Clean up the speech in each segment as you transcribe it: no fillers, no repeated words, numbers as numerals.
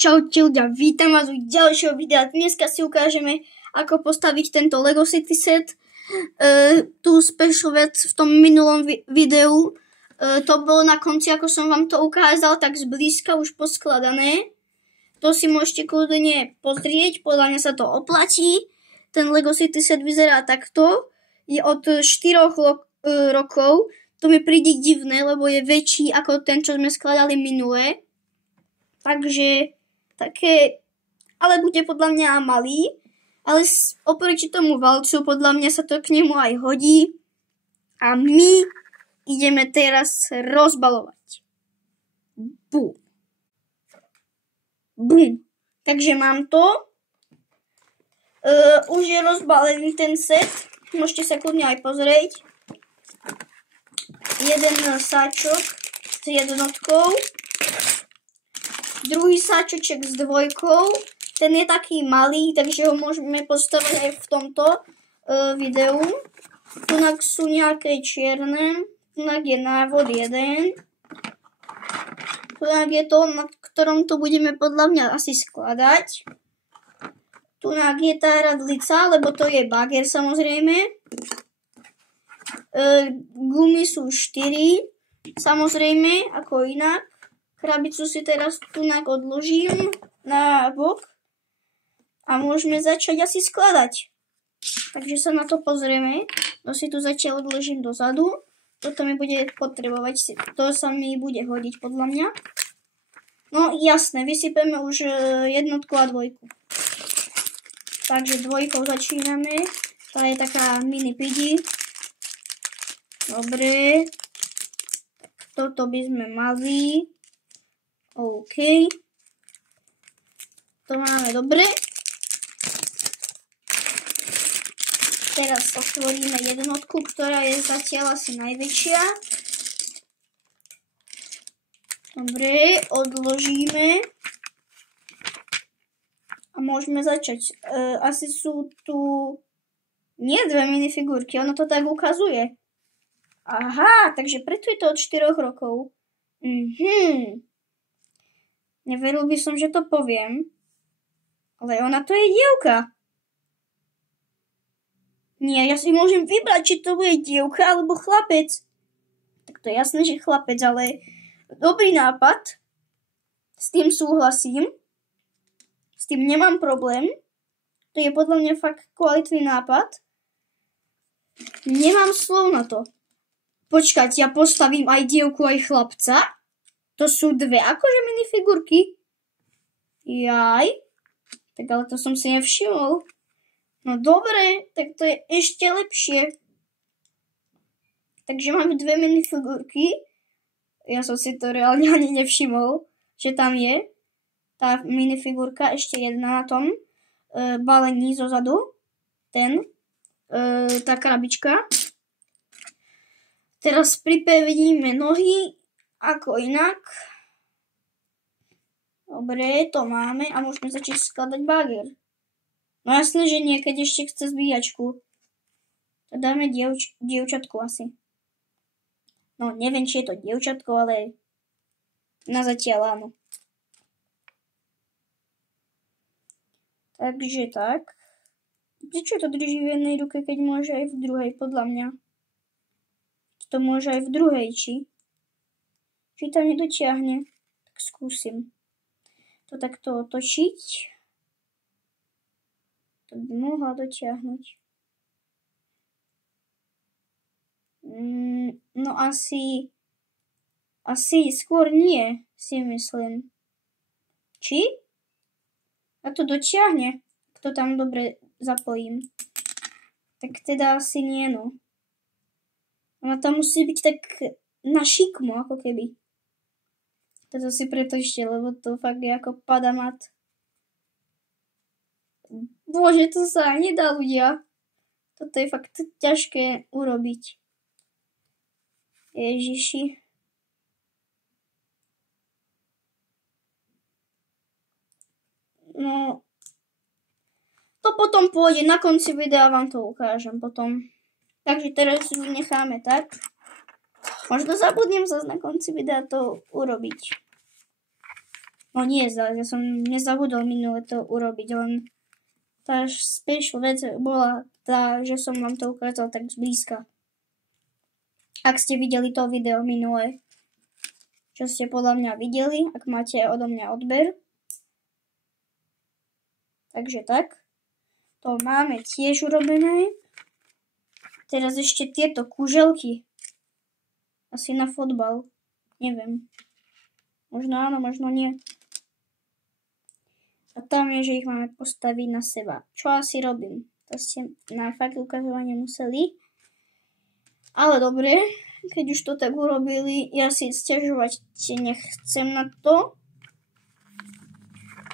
Čaute ľudia, vítam vás u ďalšieho videa. Dneska si ukážeme, ako postaviť tento Lego City set. Tu special vec v tom minulom videu. To bolo na konci, ako som vám to ukázal, tak zblízka už poskladané. To si môžete kľudne pozrieť, podľa mňa sa to oplatí. Ten Lego City set vyzerá takto. Je od 4 rokov. To mi príde divné, lebo je väčší ako ten, čo sme skladali minulé. Takže také, ale bude podľa mňa malý, ale oproti tomu valcu podľa mňa sa to k nemu aj hodí. A my ideme teraz rozbalovať. Bum. Bum. Takže mám to. Už je rozbalený ten set. Môžete sa kľudne aj pozrieť. Jeden sáčok s jednotkou. Druhý sáčoček s dvojkou, ten je taký malý, takže ho môžeme postaviť aj v tomto videu. Tunak sú nejaké čierne, tunak je návod 1. Tunak je to, na ktorom to budeme podľa mňa asi skladať. Tunak je tá radlica, lebo to je bager samozrejme. Gumy sú 4, samozrejme, ako inak. Krabicu si teraz tunak odložím na bok a môžeme začať asi skladať. Takže sa na to pozrieme. To si tu zatiaľ odložím dozadu. Toto mi bude potrebovať, to sa mi bude hodiť podľa mňa. No jasné, vysypeme už jednotku a dvojku. Takže dvojkou začíname. Tá je taká mini pidi. Dobre. Toto by sme mali. OK. To máme dobre. Teraz otvoríme jednotku, ktorá je zatiaľ asi najväčšia. Dobre, odložíme. A môžeme začať. Asi sú tu nie dve minifigurky, ono to tak ukazuje. Aha, takže preto je to od 4 rokov. Neveril by som, že to poviem, ale ona to je dievka. Nie, ja si môžem vybrať, či to bude dievka alebo chlapec. Tak to je jasné, že chlapec, ale dobrý nápad. S tým súhlasím. S tým nemám problém. To je podľa mňa fakt kvalitný nápad. Nemám slov na to. Počkať, ja postavím aj dievku, aj chlapca? To sú dve akože minifigurky. Jaj. Tak ale to som si nevšimol. No dobre, tak to je ešte lepšie. Takže máme dve minifigurky. Ja som si to reálne ani nevšimol, že tam je tá minifigurka, ešte jedna na tom balení zozadu. Tá krabička. Teraz pripevníme nohy. Ako inak. Dobre, to máme a môžeme začať skladať bager. No jasné, že niekedy ešte chce zbíjačku. To dáme dievčatku asi. No neviem, či je to dievčatko, ale na zatiaľ áno. Takže tak. Prečo to drží v jednej ruke, keď môže aj v druhej, podľa mňa? To môže aj v druhej, či tam nedotiahne, tak skúsim to takto otočiť. To by mohla dotiahnuť. No asi skôr nie, si myslím. Či? A to dotiahne, ak to tam dobre zapojím. Tak teda asi nie, no. Ona tam musí byť tak na šikmo, ako keby. Toto si pretočte, lebo to fakt je ako padamat. Bože, to sa nedá, ľudia. Toto je fakt ťažké urobiť. Ježiši. No. To potom pôjde. Na konci videa vám to ukážem potom. Takže teraz ju necháme tak. Možno zabudnem zase na konci videa to urobiť. No nie, ja som nezabudol minule to urobiť, len tá special vec bola tá, že som vám to ukázal tak zblízka. Ak ste videli to video minule, čo ste podľa mňa videli, ak máte odo mňa odber. Takže tak. To máme tiež urobené. Teraz ešte tieto kuželky. Asi na fotbal. Neviem. Možno áno, možno nie. A tam je, že ich máme postaviť na seba. Čo asi robím? To ste na fakt ukazovanie museli. Ale dobre, keď už to tak urobili, ja si sťažovať nechcem na to.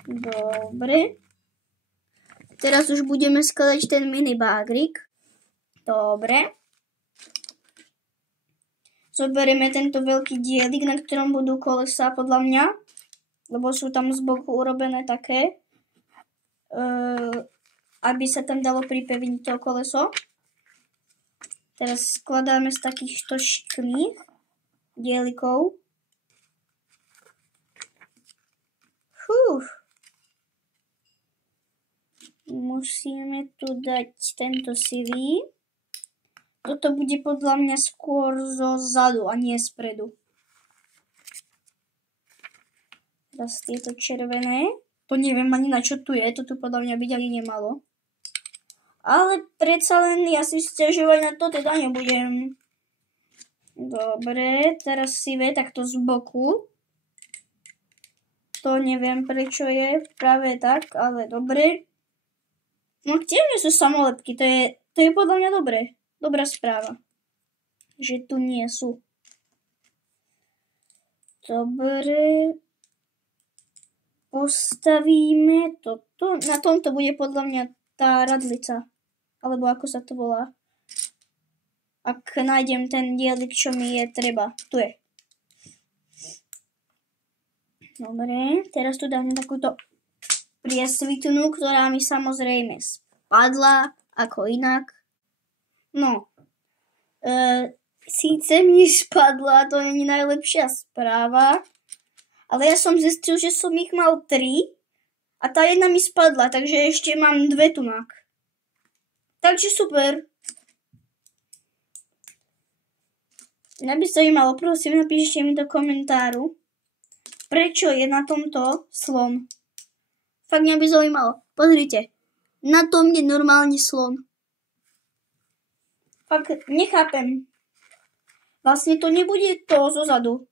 Dobre. Teraz už budeme skladať ten mini bagrik. Dobre. Zoberieme tento veľký dielik, na ktorom budú kolesá podľa mňa. Lebo sú tam z boku urobené také, aby sa tam dalo pripevniť to koleso. Teraz skladáme z takýchto šikmých dielikov. Musíme tu dať tento sivý. Toto bude podľa mňa skôr zo zadu a nie spredu. Teraz tieto červené. To neviem ani na čo tu je. To tu podľa mňa byť ani nemalo. Ale predsa len ja si sťažovať na to teda nebudem. Dobre, teraz sivé takto z boku. To neviem prečo je práve tak, ale dobre. No tiež nie sú samolepky, to je podľa mňa dobré. Dobrá správa. Že tu nie sú. Dobre. Postavíme toto. Na tomto bude podľa mňa tá radlica. Alebo ako sa to volá. Ak nájdem ten dielik, čo mi je treba. Tu je. Dobre. Teraz tu dáme takúto priesvitnú, ktorá mi samozrejme spadla, ako inak. No, síce mi spadla, to nie je najlepšia správa, ale ja som zistil, že som ich mal 3 a tá jedna mi spadla, takže ešte mám 2 tunák. Takže super. Mňa by zaujímalo, prosím, napíšte mi do komentáru, prečo je na tomto slon. Fakt mňa by zaujímalo. Pozrite, na tom je normálny slon. Fakt nechápem. Vlastne to nebude to zozadu.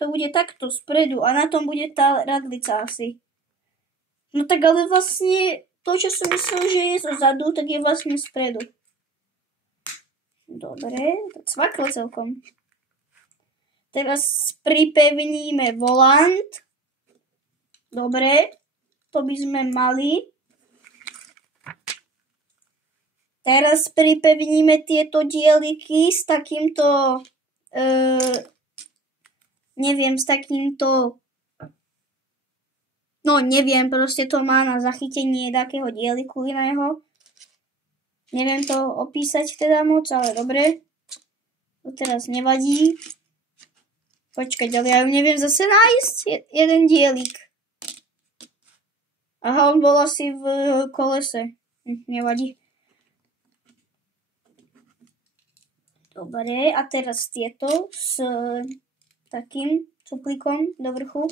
To bude takto spredu a na tom bude tá radlica asi. No tak ale vlastne to, čo som myslel, že je zozadu, tak je vlastne spredu. Dobre, to cvaklo celkom. Teraz pripevníme volant. Dobre. To by sme mali. Teraz pripevníme tieto dieliky s takýmto neviem, s takýmto no neviem, proste to má na zachytenie takého dieliku iného. Neviem to opísať teda moc, ale dobre. To teraz nevadí. Počkať, ale ja ju neviem zase nájsť jeden dielik. Aha, on bol asi v kolese. Nevadí. Dobre, a teraz tieto s takým cuplikom do vrchu.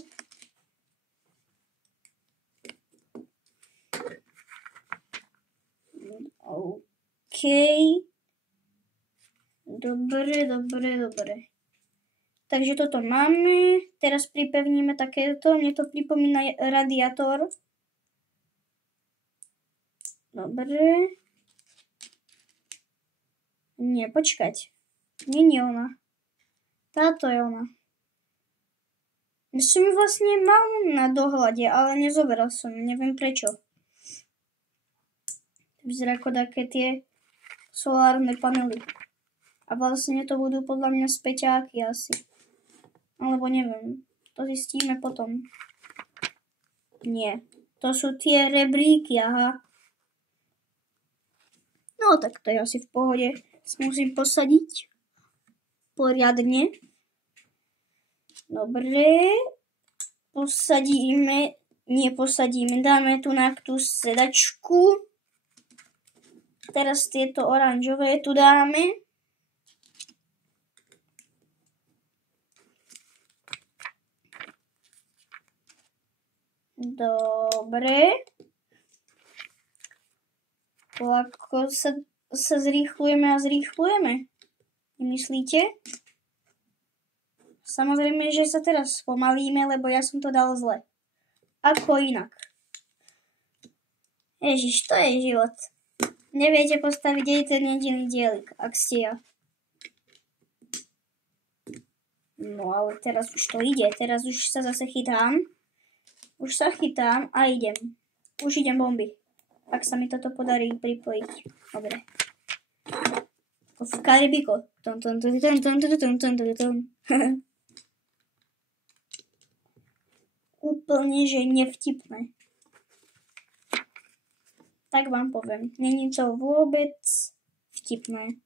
OK. Dobre. Takže toto máme. Teraz pripevníme takéto. Mne to pripomína radiátor. Dobre. Nie, počkať. Nie ona. Táto je ona. Ja som ju vlastne mal na dohľade, ale nezoberal som. Neviem prečo. Vyzerá ako také tie solárne panely. A vlastne to budú podľa mňa späťáky asi. Alebo neviem. To zistíme potom. Nie. To sú tie rebríky, aha. No tak to je asi v pohode. Musím posadiť. Poriadne. Dobre. dáme tu na tú sedačku. Teraz tieto oranžové tu dáme. Dobre. Ako sa zrýchlujeme a zrýchlujeme. Nemyslíte? Samozrejme, že sa teraz spomalíme, lebo ja som to dal zle. Ako inak. Ježiš, to je život. Neviete postaviť aj ten jediný dielik, ak ste ja. No ale teraz už to ide. Teraz už sa zase chytám. Už sa chytám a idem. Už idem bomby. Ak sa mi toto podarí pripojiť. Dobre. V Karibiku. Úplne, že nevtipné. Tak vám poviem. Není to vôbec vtipné.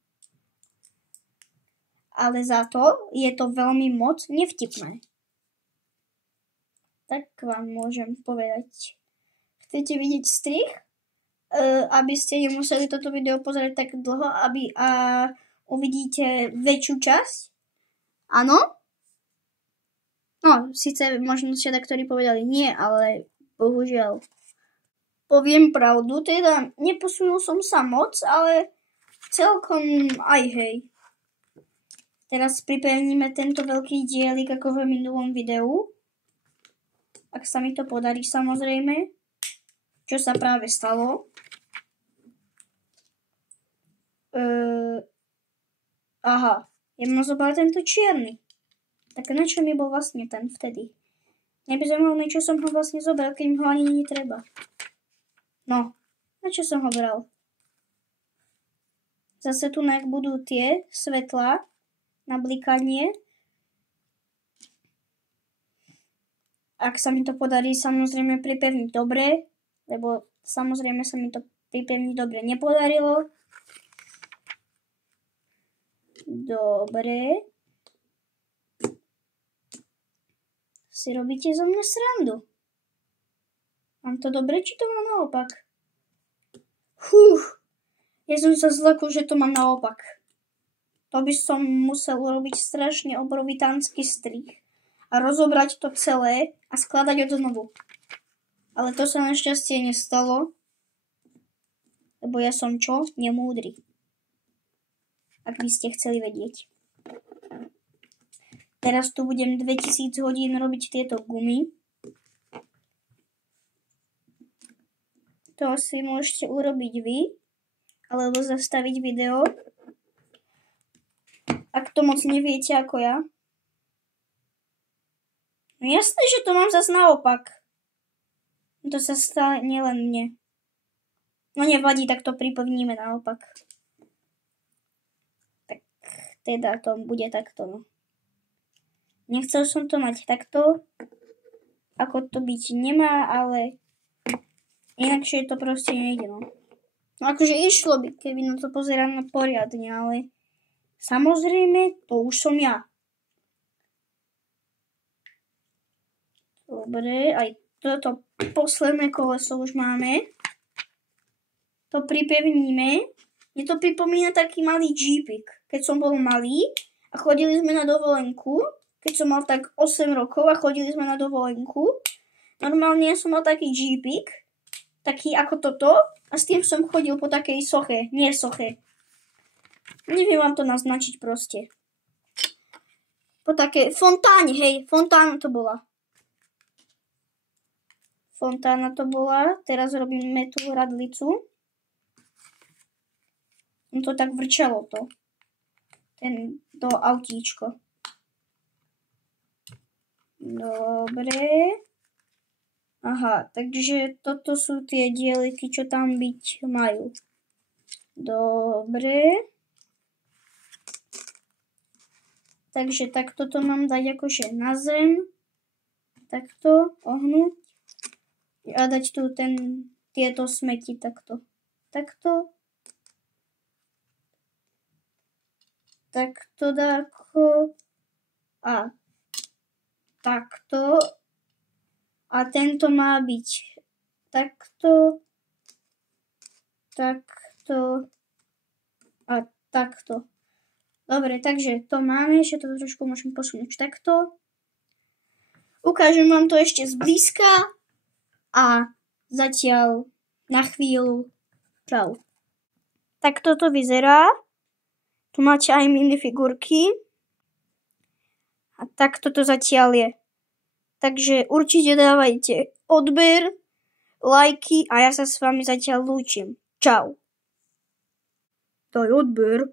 Ale za to je to veľmi moc nevtipné. Tak vám môžem povedať. Chcete vidieť strih? Aby ste nemuseli toto video pozerať tak dlho, a uvidíte väčšiu časť? Áno? No, síce možno ste taktori povedali nie, ale bohužiaľ. Poviem pravdu, teda neposunul som sa moc, ale celkom aj hej. Teraz pripevníme tento veľký dielik ako v minulom videu. Ak sa mi to podarí, samozrejme. Čo sa práve stalo. Aha, ja mám zobrať tento čierny. Tak na čo mi bol vlastne ten vtedy? Mne by zaujímalo, čo som ho vlastne zobral, keď mi ho ani nie treba. No, na čo som ho bral? Zase tu budú tie svetlá na blikanie. Ak sa mi to podarí samozrejme pripevniť dobre, lebo samozrejme sa mi to pripevniť dobre nepodarilo. Dobre. Si robíte zo mňa srandu. Mám to dobre, či to mám naopak? Ja som sa zlakol, že to mám naopak. To by som musel urobiť strašne obrovitánsky strih a rozobrať to celé a skladať od znovu. Ale to sa našťastie nestalo, lebo ja som čo? Nemúdry. Ak by ste chceli vedieť. Teraz tu budem 2000 hodín robiť tieto gumy. To si môžete urobiť vy, alebo zastaviť video. Ak to moc neviete ako ja. No jasné, že to mám zase naopak. To sa stane nielen mne. No nevadí, tak to pripevníme naopak. Tak teda to bude takto. No. Nechcel som to mať takto, ako to byť nemá, ale inakšie to proste nejde. No. No akože išlo by, keby na to pozerám poriadne, ale samozrejme, to už som ja. Dobre, aj toto posledné koleso už máme. To pripevníme. Mne to pripomína taký malý džípik. Keď som bol malý a chodili sme na dovolenku, keď som mal tak 8 rokov a chodili sme na dovolenku, normálne som mal taký džípik, taký ako toto, a s tým som chodil po takej soche, nie soche. Neviem vám to naznačiť proste. Po takej fontáne, hej, fontána to bola. Fontána to bola, teraz robíme tú hradlicu. No to tak vrčalo to. To autíčko. Dobre. Aha, takže toto sú tie dieliky, čo tam byť majú. Dobre. Takže takto to mám dať akože na zem. Takto ohnúť. A dať tu tieto smeti takto. Takto. Takto dáko. A takto. A tento má byť takto, takto a takto. Dobre, takže to máme, ešte to trošku môžem posunúť takto. Ukážem vám to ešte zblízka a zatiaľ na chvíľu čau. Takto to vyzerá. Tu máte aj minifigurky. A takto to zatiaľ je. Takže určite dávajte odber, lajky a ja sa s vami zatiaľ lúčim. Čau. Daj odber.